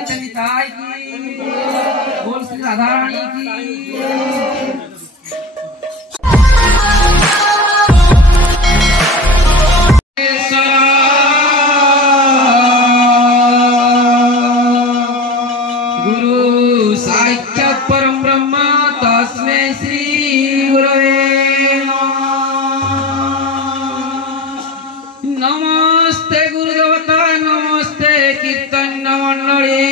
चैतन्य निताय की, बोल श्री राधा रानी की। गुरु साक्षात् परम ब्रह्म तस्मै श्री गुरवे नमस्ते गुरुदेवता नमस्ते कीर्तन मंडली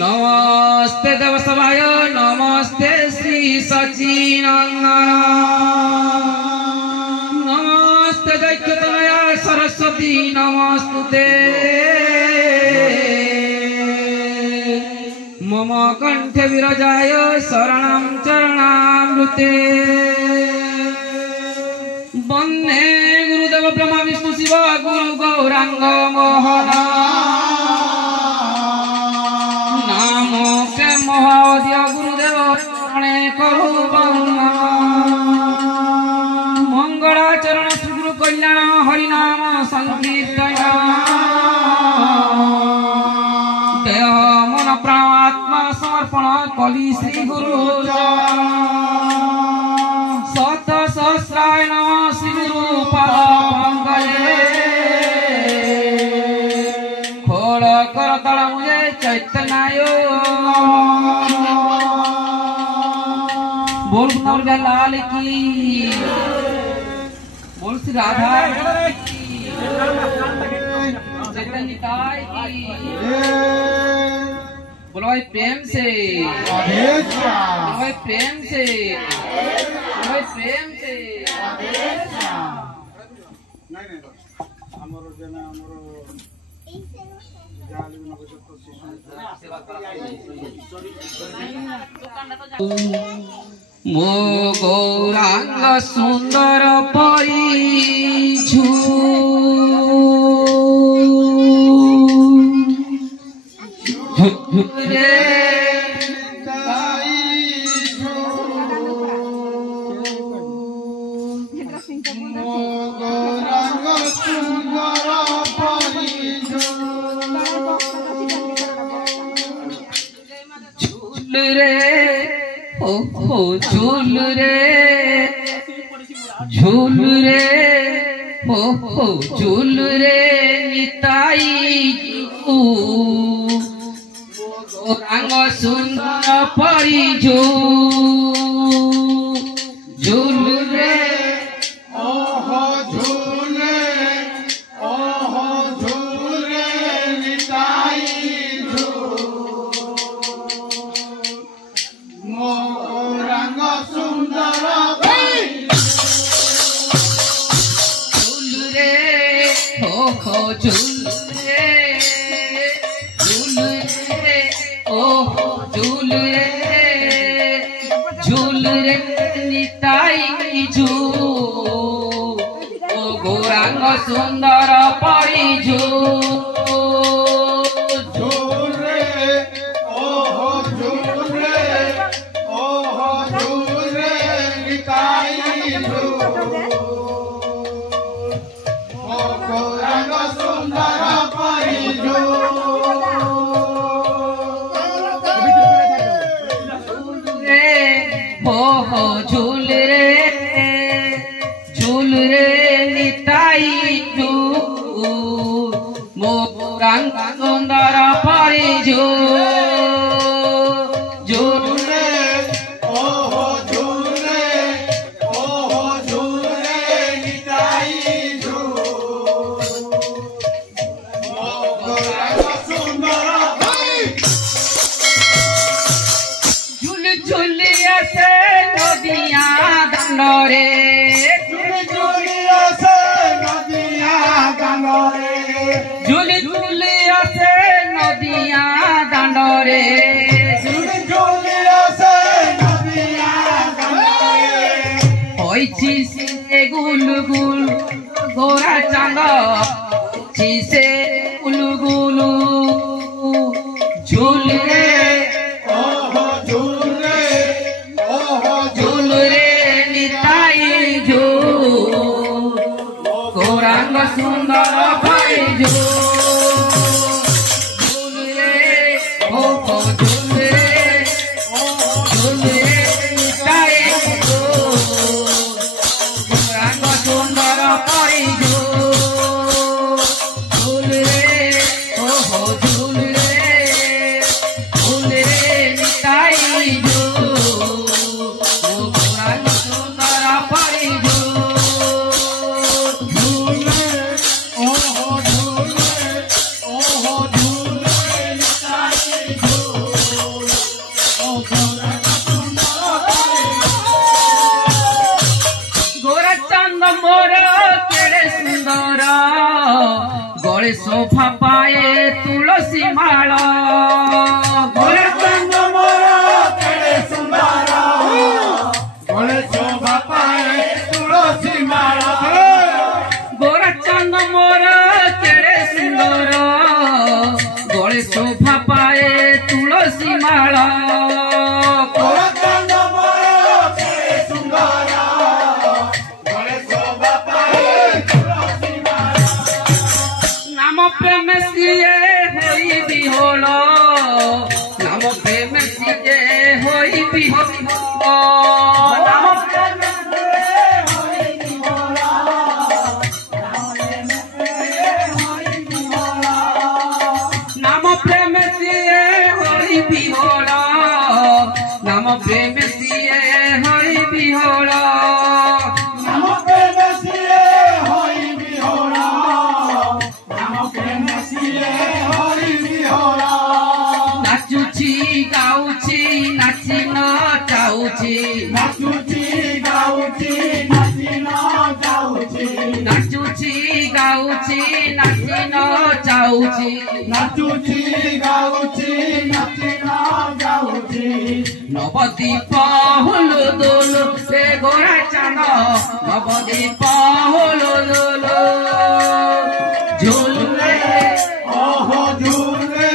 नमस्ते देवसभाय नमस्ते श्री सच्चिदानंद नमस्ते दैत्यतनया सरस्वती नमस्तुते मम कंठे विराजाय शरणं चरणामृते वंदे गुरुदेव ब्रह्मा विष्णु शिव गुरु गौरांग मोहन नामो के महावद्य गुरुदेव चरणे करु वंदना मंगलाचरण श्री गुरु कल्याण हरिनाम संकीर्तन देह मन प्राण आत्मा समर्पण कली श्री गुरु शत सहस्राय नमः श्री गुरु पंकजे खोल कर तल मुझे चैतन्य बोल नवल लाल की, बोल श्री राधा की, चैतन्य निताय की। बोलो भाई प्रेम से, बोलो भाई प्रेम से, बोलो भाई प्रेम से। मो गौरांग सुंदर परिझू रे झूल रे हो झूल रे झूल रे हो झूल रे निताई गौरांग सुंदर परिझू झूल रे ओहो झूल रे निताई गौरांग सुंदर झूल रे हो झूल रे झूल रे ओहो झूल रे निताई झू ओ गौरांग सुंदर परिझू झूल रे ओहो झूल रे निताई गौरांग सुंदर परिझू हो झूल रे निताई झू मो गौरांग सुंदर परिझू झूल रे ओहो झूल रे निताई गौरांग सुंदर झूल झूल से नदिया दंड रे झूल झूल से नदिया दांड रे होइछि से गुल गुल गोरा चांद होइछि से गुल गुल झूल रे ओहो झूल रे निताई झू गौरांग सुंदर भाई जो झूल रे हो झूल रे निताई जो गौरांग सुंदर परी जो झूल रे हो झूल रे निताई जो गौरांग सुंदर परी जो गले शोभा पाए तुलसी माला गले चंद मोर केड़े सुंदर गले शोभा पाए तुलसी माला गोरा चंद मोर केड़े सुंदर गले शोभा पाए तुलसी माला गले चंद मोर केड़े सुंदर गले शोभा पाए तुलसी माला नाम प्रेम सिए होई बिहोल नाम प्रेम सिए होई बिहोल नाम प्रेम सिए होई बिहोल नाम प्रेम सिए होई बिहोल नाम प्रेम सिए होई बिहोल नाम प्रेम सिए होई बिहोला नाम प्रेम सिए होई बिहोला नाचुची गाउची नाची न चाउची नाचुची गाउची नाची न जाउची नाचुची गाउची नाची न चाउची नाचुची गाउची नाची न जाउची नवदीप हुलु दुलु रे गोरा चांद नवदीप हुलु दुलु झूल रे ओहो झूले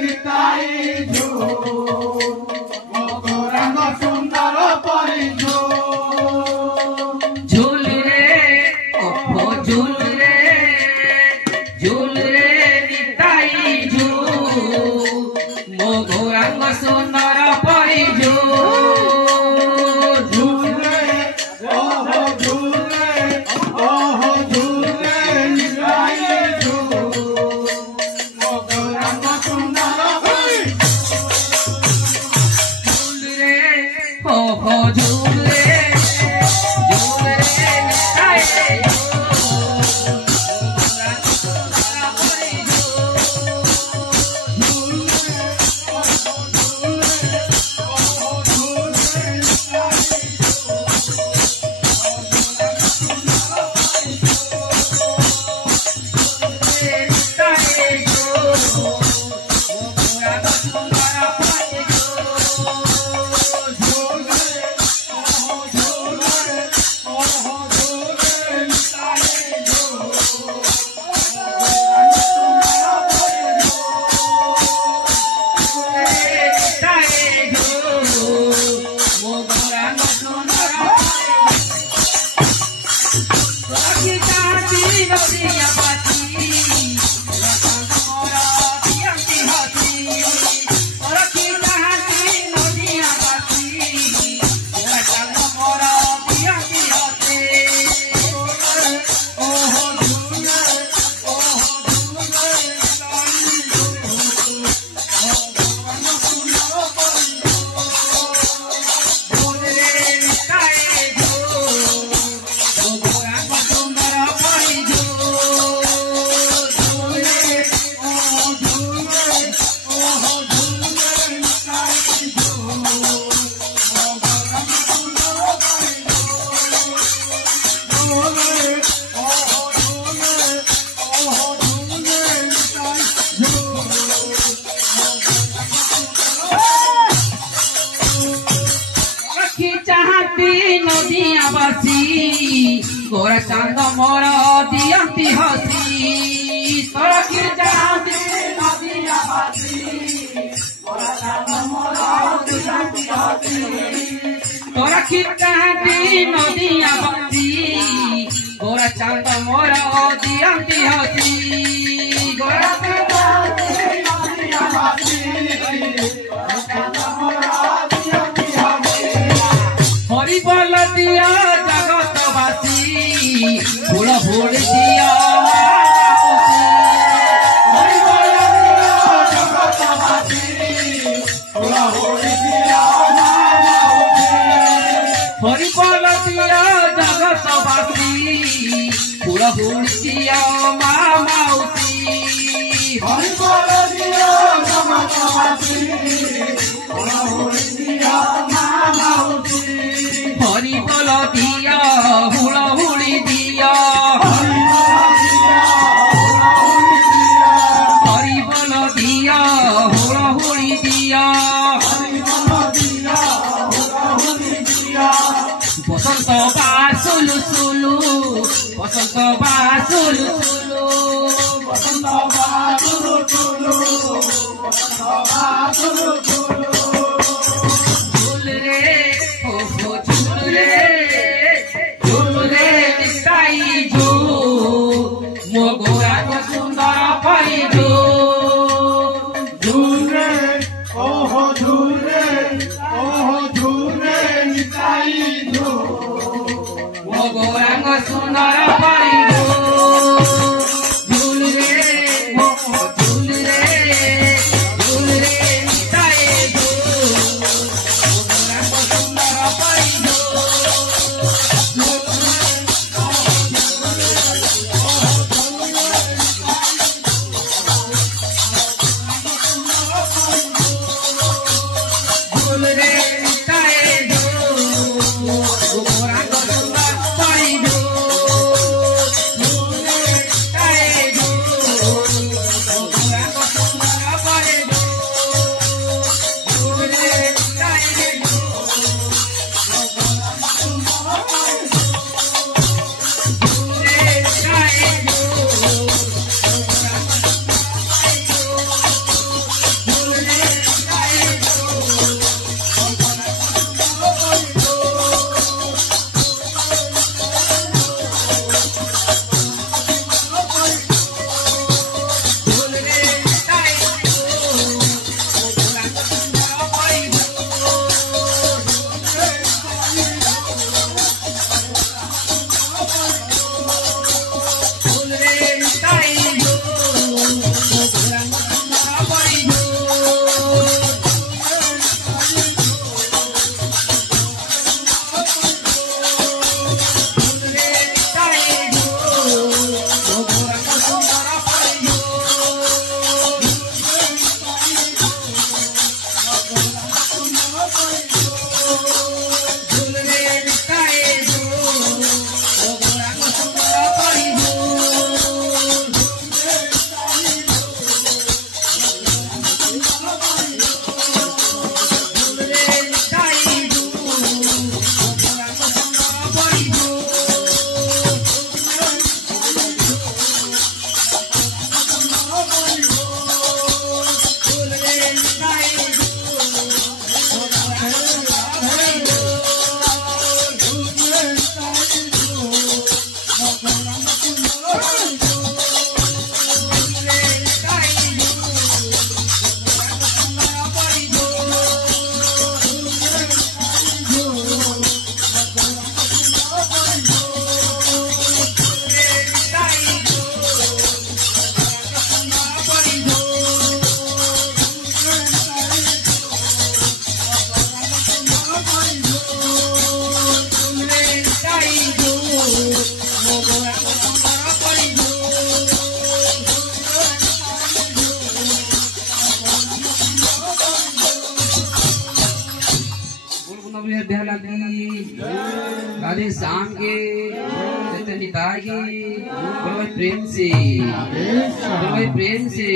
निताई झूल ओ गौरांग सुंदर परी झूल झूल रे ओहो झूल रे निताई झूल मो गौरांग सुंदर परी झूल झूले ओहो झूले निताई झूल ओ गौरांग सुंदर परी झूल रे ओहो झूल रे निताई झूल गौरांग सुंदर परी नदिया बासी गोरा चांद मोर दियंती हसी सखी चांदी नदिया बासी गोरा चांद मोर दियंती हसी सखी चांदी नदिया बासी गोरा चांद मोरा दियंती हसी गोरा हरि बोल दिया जगतवासी हुड़ हुड़ दिया हरि बोल दिया जगतवासी हुड़ हुड़ दिया हरि बोल दिया जगतवासी हुड़ हुड़ दिया माउसी हरि बोल दिया जगतवासी हुड़ हुड़ दिया माउसी हरि बोल दिया हुड़ा हुड़ी दिया हरि बोल दिया हुड़ा हुड़ी दिया बसंत बासुलु सुलु बसंत बासुलु सुलु बसंत बासुलु सुलु बसंत बासुलु सुलु झूल रे हो झूल रे निताई जो मो गोरा को सुंदर पाई जो झूल रे ओहो झूल रे निताई जो मो गोरा को सुंदर पाई जो झूल रे निताई जो मो गोरा को सुंदर पाई जो झूल रे निताई जो मो गोरा को सुंदर पाई जो झूल रे निताई जो मो गोरा को सुंदर पाई जो झूल रे निताई जो राधे श्याम के निताई के बोलो प्रेम से बोलो प्रेम से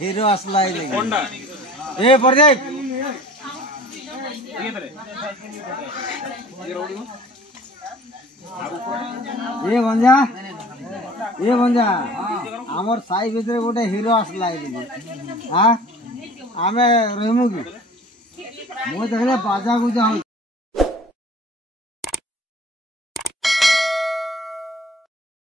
हिरो आसला ए प्रदीप ये बंजा आमर साई भितर गोटे हिरो आसला हाँ आमे रहीमु कि मुझे देखले बाजा गुजा